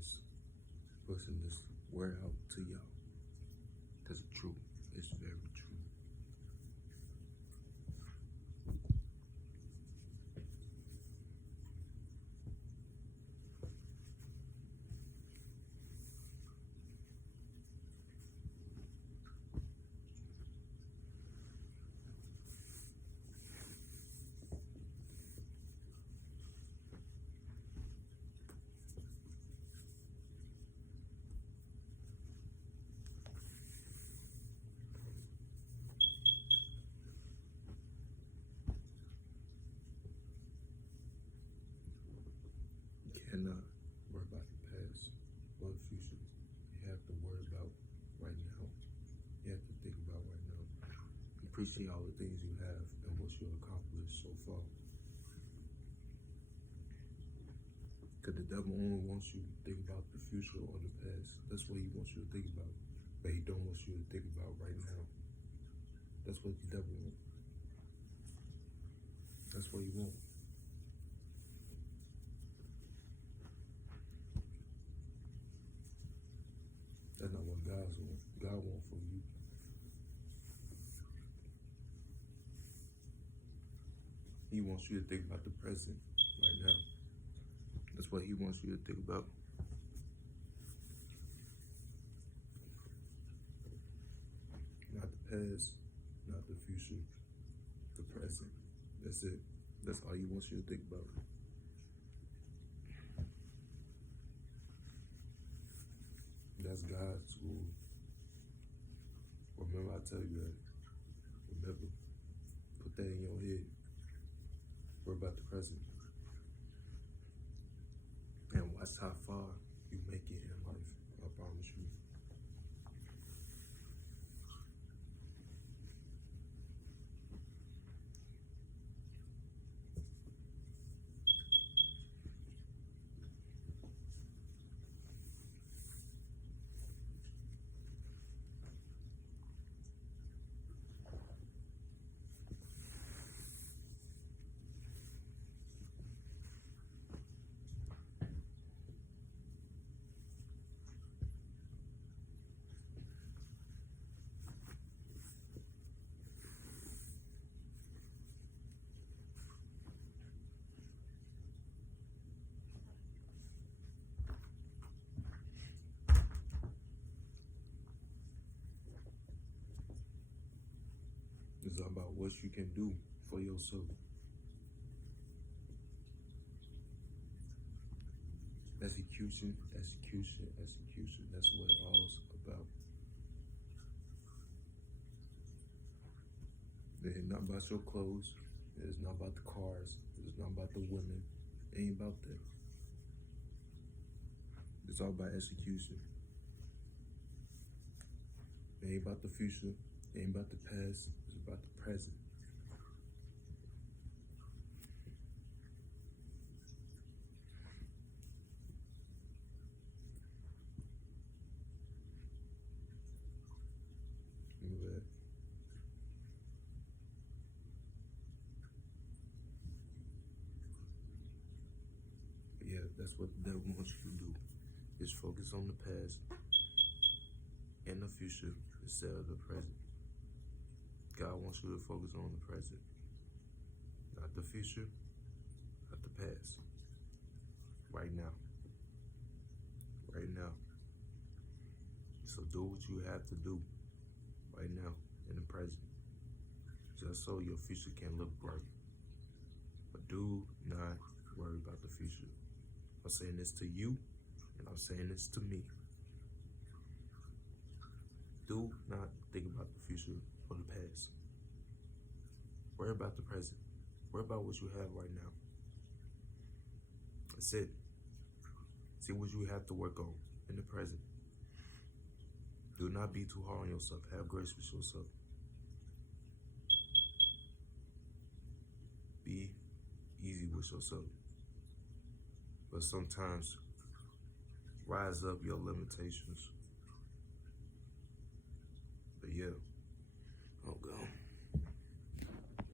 just pushing this word out to y'all. Because it's true. It's very true. You cannot worry about the past or the future. You have to worry about right now. You have to think about right now. Appreciate all the things you have and what you accomplished so far. Because the devil only wants you to think about the future or the past. That's what he wants you to think about. But he don't want you to think about right now. That's what the devil wants. That's what he wants. That's not what God wants. God wants from you. He wants you to think about the present right now. That's what he wants you to think about. Not the past, not the future, the present. That's it. That's all he wants you to think about. That's God's rule. Remember, I tell you that. Remember, put that in your head. Worry about the present. And watch how far you make it in life. I promise you. It's about what you can do for yourself. Execution, execution, execution. That's what it's all about. It's not about your clothes. It's not about the cars. It's not about the women. It ain't about that. It's all about execution. It ain't about the future. It ain't about the past. It's about the present. Remember that. But yeah, that's what the devil wants you to do. Is focus on the past and the future instead of the present. God wants you to focus on the present, not the future, not the past. Right now. Right now. So do what you have to do right now in the present, just so your future can look bright. But do not worry about the future. I'm saying this to you, and I'm saying this to me. Do not think about the future or the past. Worry about the present. Worry about what you have right now. That's it. See what you have to work on in the present. Do not be too hard on yourself. Have grace with yourself. Be easy with yourself. But sometimes rise up your limitations. But yeah, oh God.